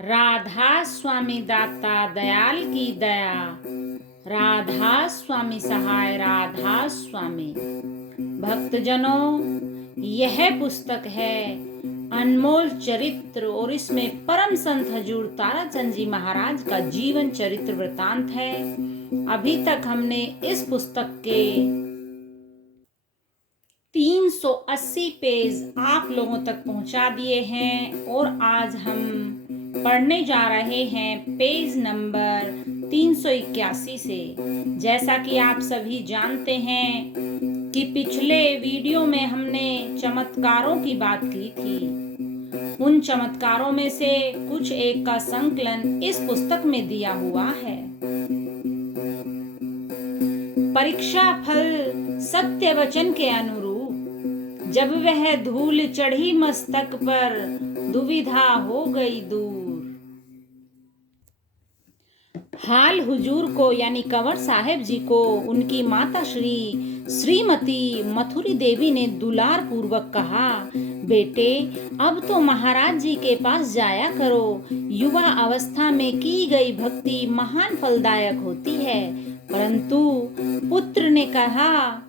राधा स्वामी दाता दयाल की दया, राधा स्वामी सहाय, राधा स्वामी। भक्तजनों, यह पुस्तक है अनमोल चरित्र और इसमें परम संत हजूर ताराचंद जी महाराज का जीवन चरित्र वृतांत है। अभी तक हमने इस पुस्तक के 380 पेज आप लोगों तक पहुंचा दिए हैं और आज हम पढ़ने जा रहे हैं पेज नंबर 381 से। जैसा कि आप सभी जानते हैं कि पिछले वीडियो में हमने चमत्कारों की बात की थी। उन चमत्कारों में से कुछ एक का संकलन इस पुस्तक में दिया हुआ है। परीक्षा फल सत्य वचन के अनुरूप जब वह धूल चढ़ी मस्तक पर, दुविधा हो गई दूर। हाल हुजूर को यानी कंवर साहेब जी को उनकी माता श्रीमती मथुरी देवी ने दुलार पूर्वक कहा, बेटे अब तो महाराज जी के पास जाया करो। युवा अवस्था में की गई भक्ति महान फलदायक होती है। परंतु पुत्र ने कहा,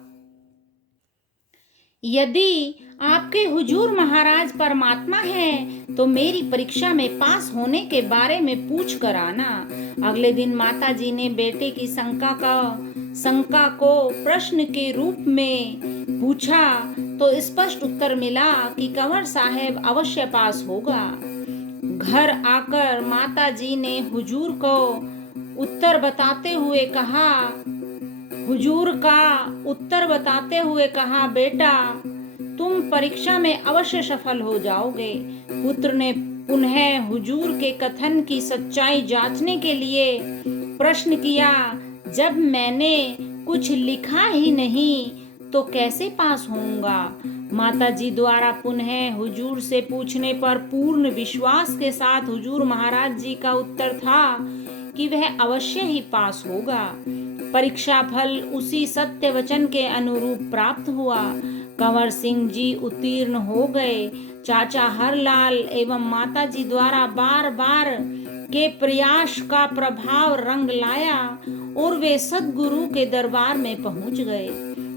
यदि आपके हुजूर महाराज परमात्मा हैं तो मेरी परीक्षा में पास होने के बारे में पूछ कर आना। अगले दिन माता जी ने बेटे की शंका को प्रश्न के रूप में पूछा तो स्पष्ट उत्तर मिला कि कंवर साहेब अवश्य पास होगा। घर आकर माता जी ने हुजूर को उत्तर बताते हुए कहा, बेटा तुम परीक्षा में अवश्य सफल हो जाओगे। पुत्र ने पुनः हुजूर के कथन की सच्चाई जांचने के लिए प्रश्न किया, जब मैंने कुछ लिखा ही नहीं तो कैसे पास होऊंगा? माता जी द्वारा पुनः हुजूर से पूछने पर पूर्ण विश्वास के साथ हुजूर महाराज जी का उत्तर था कि वह अवश्य ही पास होगा। परीक्षा फल उसी सत्य वचन के अनुरूप प्राप्त हुआ। कंवर सिंह जी उत्तीर्ण हो गए। चाचा हरलाल एवं माता जी द्वारा बार बार के प्रयास का प्रभाव रंग लाया और वे सद्गुरु के दरबार में पहुंच गए।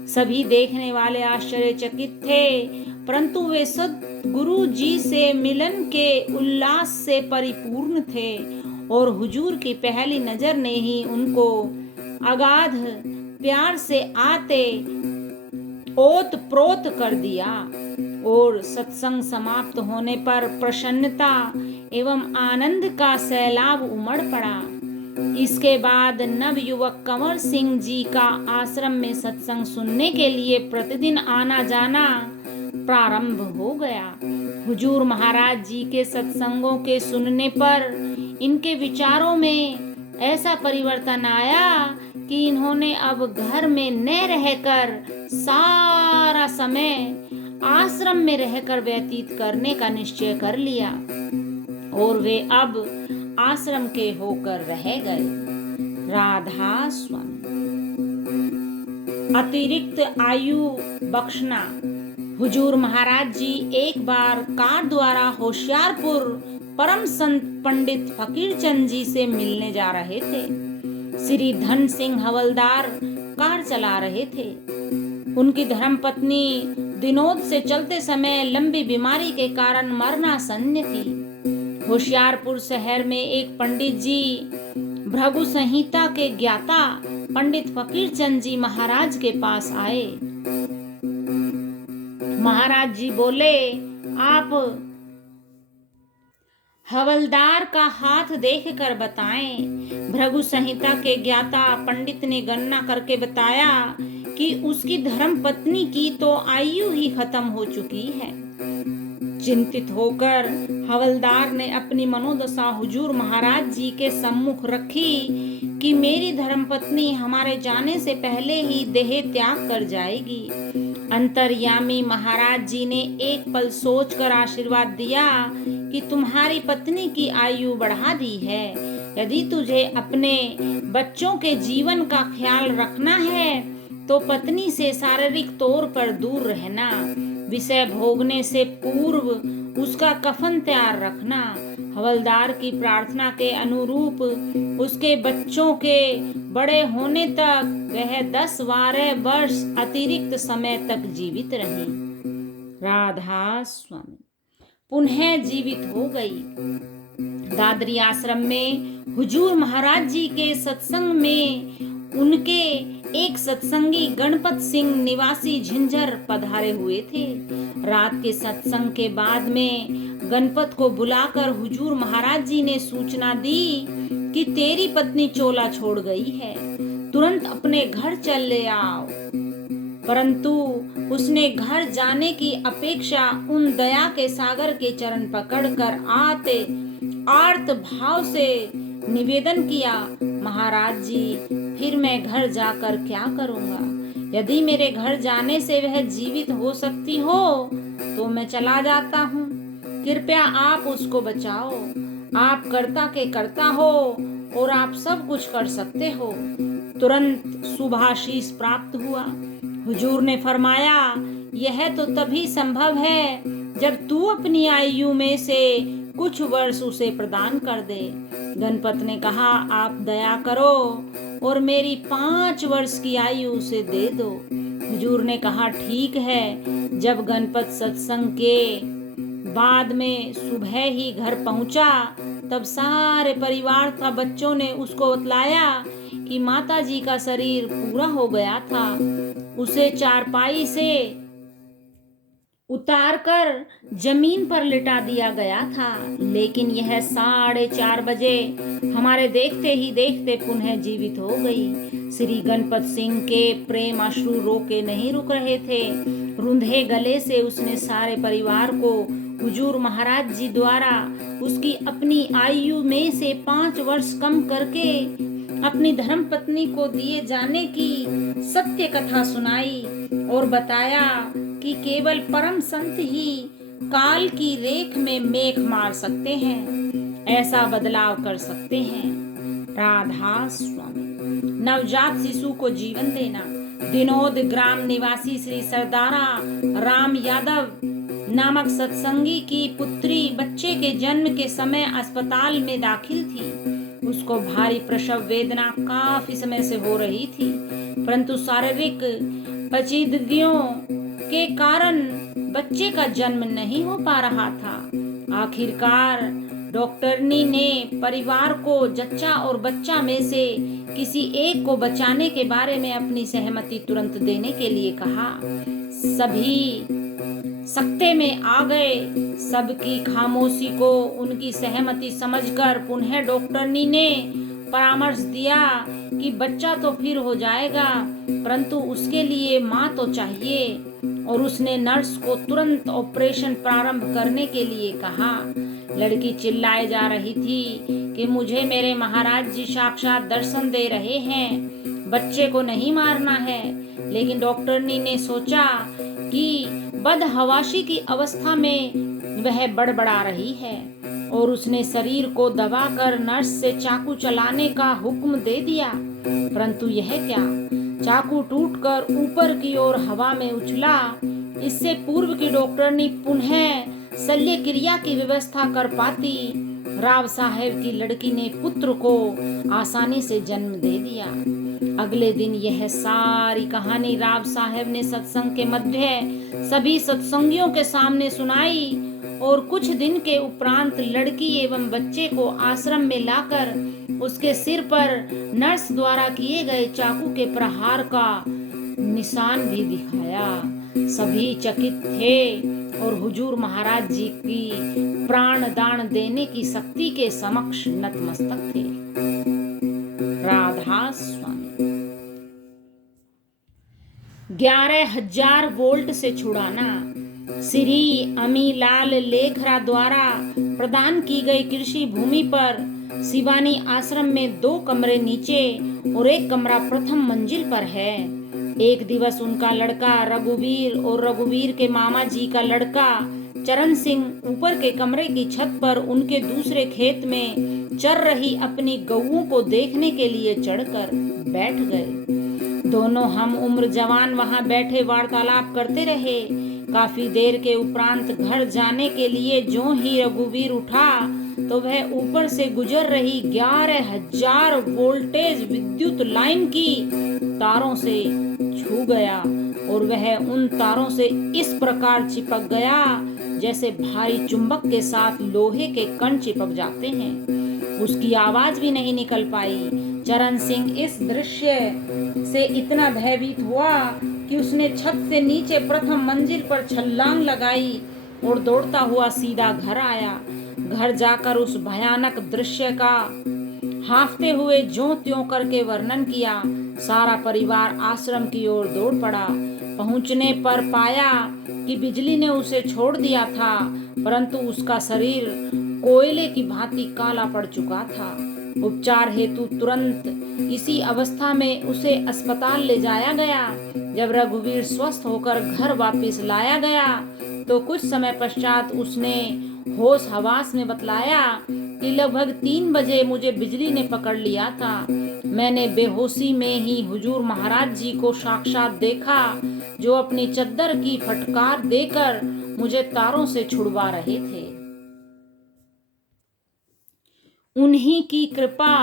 सभी देखने वाले आश्चर्यचकित थे, परंतु वे सद्गुरु जी से मिलन के उल्लास से परिपूर्ण थे और हुजूर की पहली नजर ने ही उनको अगाध प्यार से आते ओत प्रोत कर दिया और सत्संग समाप्त होने पर प्रसन्नता एवं आनंद का सैलाब उमड़ पड़ा। इसके बाद नव युवक कंवर सिंह जी का आश्रम में सत्संग सुनने के लिए प्रतिदिन आना जाना प्रारंभ हो गया। हुजूर महाराज जी के सत्संगों के सुनने पर इनके विचारों में ऐसा परिवर्तन आया कि इन्होंने अब घर में न रहकर सारा समय आश्रम में रहकर व्यतीत करने का निश्चय कर लिया और वे अब आश्रम के होकर रह गए। राधा स्वामी। अतिरिक्त आयु बख्शना। हुजूर महाराज जी एक बार कार द्वारा होशियारपुर परम संत पंडित फकीरचंद जी से मिलने जा रहे थे। श्री धन सिंह हवलदार कार चला रहे थे। उनकी धर्मपत्नी दिनोद से चलते समय लंबी बीमारी के कारण मरणासन्न थी। होशियारपुर शहर में एक पंडित जी भृगु संहिता के ज्ञाता पंडित फकीरचंद जी महाराज के पास आए। महाराज जी बोले, आप हवलदार का हाथ देखकर बताएं। भृगु संहिता के ज्ञाता पंडित ने गणना करके बताया कि उसकी धर्म पत्नी की तो आयु ही खत्म हो चुकी है। चिंतित होकर हवलदार ने अपनी मनोदशा हुजूर महाराज जी के सम्मुख रखी कि मेरी धर्मपत्नी हमारे जाने से पहले ही देह त्याग कर जाएगी। अंतर्यामी महाराज जी ने एक पल सोचकर आशीर्वाद दिया कि तुम्हारी पत्नी की आयु बढ़ा दी है। यदि तुझे अपने बच्चों के जीवन का ख्याल रखना है तो पत्नी से शारीरिक तौर पर दूर रहना। विषय भोगने से पूर्व उसका कफन तैयार रखना। हवलदार की प्रार्थना के अनुरूप उसके बच्चों के बड़े होने तक वह 10-12 वर्ष अतिरिक्त समय तक जीवित रही। राधा स्वामी पुनः जीवित हो गई। दादरी आश्रम में हुजूर महाराज जी के सत्संग में उनके एक सत्संगी गणपत सिंह निवासी झिंझर पधारे हुए थे। रात के सत्संग के बाद में गणपत को बुलाकर हुजूर महाराज जी ने सूचना दी कि तेरी पत्नी चोला छोड़ गई है, तुरंत अपने घर चल ले आओ। परंतु उसने घर जाने की अपेक्षा उन दया के सागर के चरण पकड़कर आर्त भाव से निवेदन किया, महाराज जी फिर मैं घर जाकर क्या करूंगा? यदि मेरे घर जाने से वह जीवित हो सकती हो तो मैं चला जाता हूँ। कृपया आप उसको बचाओ। आप कर्ता के कर्ता हो और आप सब कुछ कर सकते हो। तुरंत शुभाशीष प्राप्त हुआ। हुजूर ने फरमाया, यह तो तभी संभव है जब तू अपनी आयु में से कुछ वर्ष उसे प्रदान कर दे। गणपत ने कहा, आप दया करो और मेरी 5 वर्ष की आयु उसे दे दो। हुजूर ने कहा, ठीक है। जब गणपत सत्संग के बाद में सुबह ही घर पहुंचा तब सारे परिवार का बच्चों ने उसको बतलाया कि माता जी का शरीर पूरा हो गया था। उसे चारपाई से उतारकर जमीन पर लिटा दिया गया था, लेकिन यह 4:30 बजे हमारे देखते ही देखते पुनः जीवित हो गई। श्री गणपत सिंह के प्रेम अश्रु रोके नहीं रुक रहे थे। रुंधे गले से उसने सारे परिवार को हुजूर महाराज जी द्वारा उसकी अपनी आयु में से 5 वर्ष कम करके अपनी धर्म पत्नी को दिए जाने की सत्य कथा सुनाई और बताया कि केवल परम संत ही काल की रेख में मेघ मार सकते हैं, ऐसा बदलाव कर सकते हैं। राधा स्वामी नवजात शिशु को जीवन देना। दिनोद ग्राम निवासी श्री सरदारा राम यादव नामक सत्संगी की पुत्री बच्चे के जन्म के समय अस्पताल में दाखिल थी। उसको भारी प्रसव वेदना काफी समय से हो रही थी, परंतु शारीरिक पेचीदगियों के कारण बच्चे का जन्म नहीं हो पा रहा था। आखिरकार डॉक्टरनी ने परिवार को जच्चा और बच्चा में से किसी एक को बचाने के बारे में अपनी सहमति तुरंत देने के लिए कहा। सभी सख्ते में आ गए। सबकी खामोशी को उनकी सहमति समझकर पुनः डॉक्टरनी ने परामर्श दिया कि बच्चा तो फिर हो जाएगा, परंतु उसके लिए माँ तो चाहिए, और उसने नर्स को तुरंत ऑपरेशन प्रारंभ करने के लिए कहा। लड़की चिल्लाए जा रही थी कि मुझे मेरे महाराज जी साक्षात दर्शन दे रहे हैं, बच्चे को नहीं मारना है। लेकिन डॉक्टरनी ने सोचा कि बदहवासी की अवस्था में वह बड़बड़ा रही है, और उसने शरीर को दबाकर नर्स से चाकू चलाने का हुक्म दे दिया। परंतु यह क्या, चाकू टूटकर ऊपर की ओर हवा में उछला। इससे पूर्व की डॉक्टरनी पुनः शल्य क्रिया की व्यवस्था कर पाती। राव साहेब की लड़की ने पुत्र को आसानी से जन्म दे दिया। अगले दिन यह सारी कहानी राव साहेब ने सत्संग के मध्य सभी सत्संगियों के सामने सुनाई, और कुछ दिन के उपरांत लड़की एवं बच्चे को आश्रम में लाकर उसके सिर पर नर्स द्वारा किए गए चाकू के प्रहार का निशान भी दिखाया। सभी चकित थे और हुजूर महाराज जी की प्राण दान देने की शक्ति के समक्ष नतमस्तक थे। राधा स्वामी 11,000 वोल्ट से छुड़ाना। श्री अमीलाल लेखरा द्वारा प्रदान की गई कृषि भूमि पर शिवानी आश्रम में 2 कमरे नीचे और 1 कमरा प्रथम मंजिल पर है। एक दिवस उनका लड़का रघुवीर और रघुवीर के मामा जी का लड़का चरण सिंह ऊपर के कमरे की छत पर उनके दूसरे खेत में चर रही अपनी गऊओं को देखने के लिए चढ़कर बैठ गए। दोनों हम उम्र जवान वहां बैठे वार्तालाप करते रहे। काफी देर के उपरांत घर जाने के लिए जो ही रघुवीर उठा तो वह ऊपर से गुजर रही 11,000 वोल्टेज विद्युत लाइन की तारों से छू गया और वह उन तारों से इस प्रकार चिपक गया जैसे भारी चुंबक के साथ लोहे के कण चिपक जाते हैं। उसकी आवाज भी नहीं निकल पाई। चरण सिंह इस दृश्य से इतना भयभीत हुआ कि उसने छत से नीचे प्रथम मंजिल पर छलांग लगाई और दौड़ता हुआ सीधा घर आया। घर जाकर उस भयानक दृश्य का हाफते हुए ज्यों त्यों करके वर्णन किया। सारा परिवार आश्रम की ओर दौड़ पड़ा। पहुंचने पर पाया कि बिजली ने उसे छोड़ दिया था, परंतु उसका शरीर कोयले की भांति काला पड़ चुका था। उपचार हेतु तुरंत इसी अवस्था में उसे अस्पताल ले जाया गया। जब रघुवीर स्वस्थ होकर घर वापस लाया गया तो कुछ समय पश्चात उसने होश हवास में बतलाया कि लगभग 3 बजे मुझे बिजली ने पकड़ लिया था। मैंने बेहोशी में ही हुजूर महाराज जी को साक्षात देखा, जो अपनी चद्दर की फटकार देकर मुझे तारों से छुड़वा रहे थे। उन्हीं की कृपा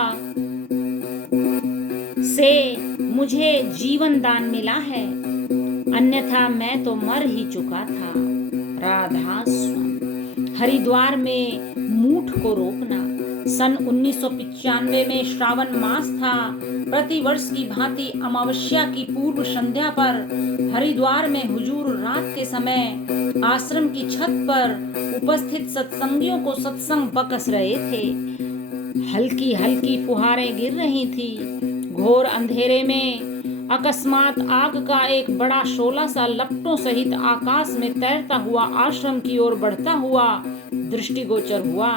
से मुझे जीवन दान मिला है, अन्यथा मैं तो मर ही चुका था। राधा स्वामी। हरिद्वार में मूठ को रोकना। सन 1995 में श्रावण मास था। प्रतिवर्ष की भांति अमावस्या की पूर्व संध्या पर हरिद्वार में हुजूर रात के समय आश्रम की छत पर उपस्थित सत्संगियों को सत्संग बकस रहे थे। हल्की हल्की फुहारें गिर रही थी। घोर अंधेरे में अकस्मात आग का एक बड़ा शोला सा लपटों सहित आकाश में तैरता हुआ आश्रम की ओर बढ़ता हुआ दृष्टिगोचर हुआ।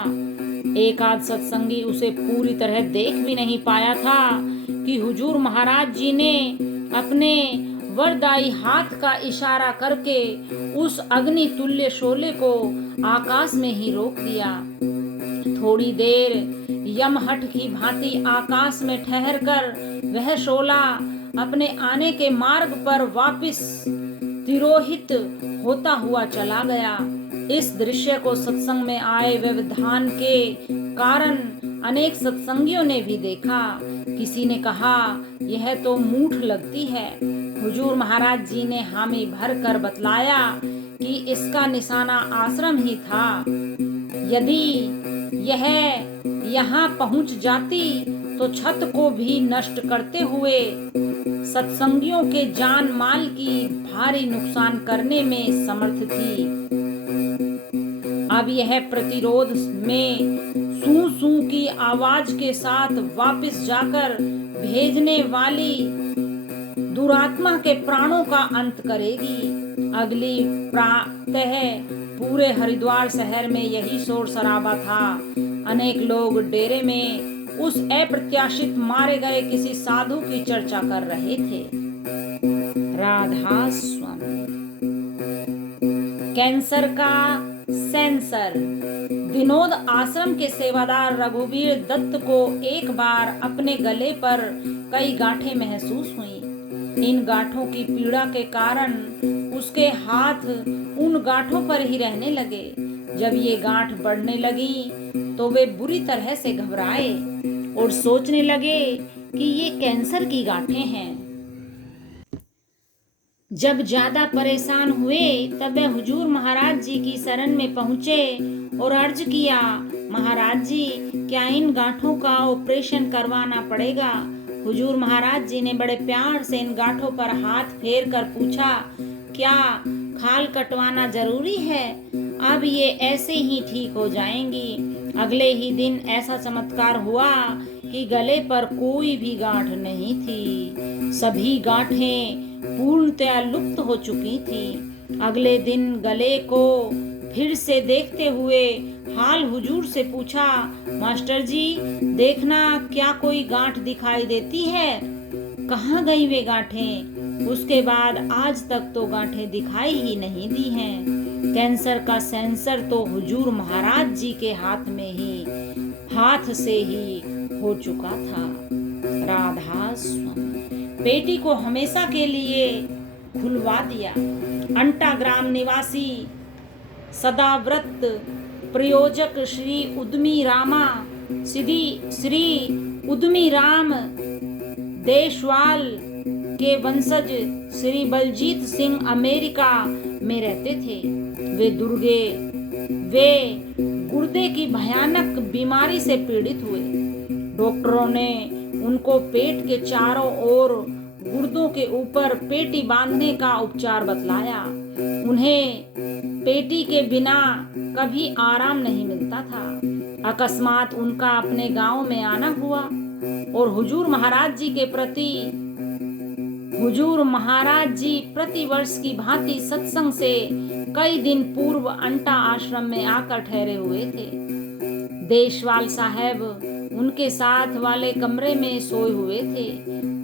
एक आध सत्संगी उसे पूरी तरह देख भी नहीं पाया था कि हुजूर महाराज जी ने अपने वरदाई हाथ का इशारा करके उस अग्नि तुल्य शोले को आकाश में ही रोक दिया। थोड़ी देर यमहट की भांति आकाश में ठहरकर वह शोला अपने आने के मार्ग पर वापस तिरोहित होता हुआ चला गया। इस दृश्य को सत्संग में आए व्यवधान के कारण अनेक सत्संगियों ने भी देखा। किसी ने कहा, यह तो मूठ लगती है। हुजूर महाराज जी ने हामी भर कर बतलाया कि इसका निशाना आश्रम ही था। यदि यह यहाँ पहुंच जाती तो छत को भी नष्ट करते हुए सत्संगियों के जान माल की भारी नुकसान करने में समर्थ थी। अब यह प्रतिरोध में सू सू की आवाज के साथ वापस जाकर भेजने वाली दुरात्मा के प्राणों का अंत करेगी। अगली प्रातः पूरे हरिद्वार शहर में यही शोर शराबा था। अनेक लोग डेरे में उस अप्रत्याशित मारे गए किसी साधु की चर्चा कर रहे थे। राधा स्वामी। कैंसर का सेंसर। विनोद आश्रम के सेवादार रघुवीर दत्त को एक बार अपने गले पर कई गांठें महसूस हुई। इन गांठों की पीड़ा के कारण उसके हाथ उन गांठों पर ही रहने लगे। जब ये गांठ बढ़ने लगी तो वे बुरी तरह से घबराए और सोचने लगे कि ये कैंसर की गांठें हैं। जब ज्यादा परेशान हुए तब वे हुजूर महाराज जी की शरण में पहुंचे और अर्ज किया, महाराज जी, क्या इन गांठों का ऑपरेशन करवाना पड़ेगा? हुजूर महाराज जी ने बड़े प्यार से इन गांठों पर हाथ फेर कर पूछा, क्या खाल कटवाना जरूरी है? अब ये ऐसे ही ठीक हो जाएंगी। अगले ही दिन ऐसा चमत्कार हुआ कि गले पर कोई भी गांठ नहीं थी। सभी गांठें पूर्णतया लुप्त हो चुकी थी। अगले दिन गले को फिर से देखते हुए हाल हुजूर से पूछा, मास्टर जी, देखना क्या कोई गांठ दिखाई देती है? कहाँ गई वे गांठें? उसके बाद आज तक तो गांठें दिखाई ही नहीं दी हैं। कैंसर का सेंसर तो हुजूर महाराज जी के हाथ से ही हो चुका था। राधा स्वामी। पेटी को हमेशा के लिए खुलवा दिया। अंटाग्राम निवासी सदाव्रत प्रयोजक श्री उद्यमी राम देशवाल के वंशज श्री बलजीत सिंह अमेरिका में रहते थे। वे गुर्दे की भयानक बीमारी से पीड़ित हुए। डॉक्टरों ने उनको पेट के चारों ओर गुर्दों के ऊपर पेटी बांधने का उपचार बतलाया। उन्हें पेटी के बिना कभी आराम नहीं मिलता था। अकस्मात उनका अपने गांव में आना हुआ और हुजूर महाराज जी प्रति वर्ष की भांति सत्संग से कई दिन पूर्व अंटा आश्रम में आकर ठहरे हुए थे। देशवाल साहब उनके साथ वाले कमरे में सोए हुए थे।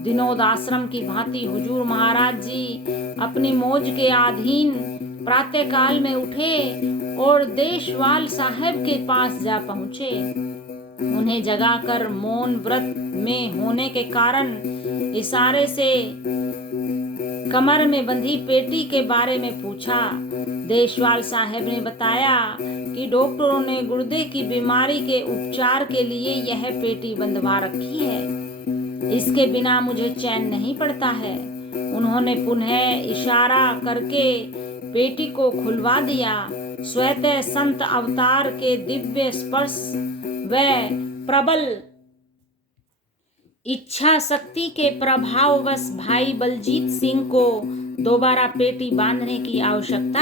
दिनोद आश्रम की भांति हुजूर महाराज जी अपनी मौज के अधीन प्रातःकाल में उठे और देशवाल साहब के पास जा पहुंचे। उन्हें जगाकर मौन व्रत में होने के कारण इशारे से कमर में बंधी पेटी के बारे में पूछा। देशवाल साहब ने बताया कि डॉक्टरों ने गुर्दे की बीमारी के उपचार के लिए यह पेटी बंधवा रखी है। इसके बिना मुझे चैन नहीं पड़ता है। उन्होंने पुनः इशारा करके पेटी को खुलवा दिया। स्वतः संत अवतार के दिव्य स्पर्श व प्रबल इच्छा शक्ति के प्रभाववश भाई बलजीत सिंह को दोबारा पेटी बांधने की आवश्यकता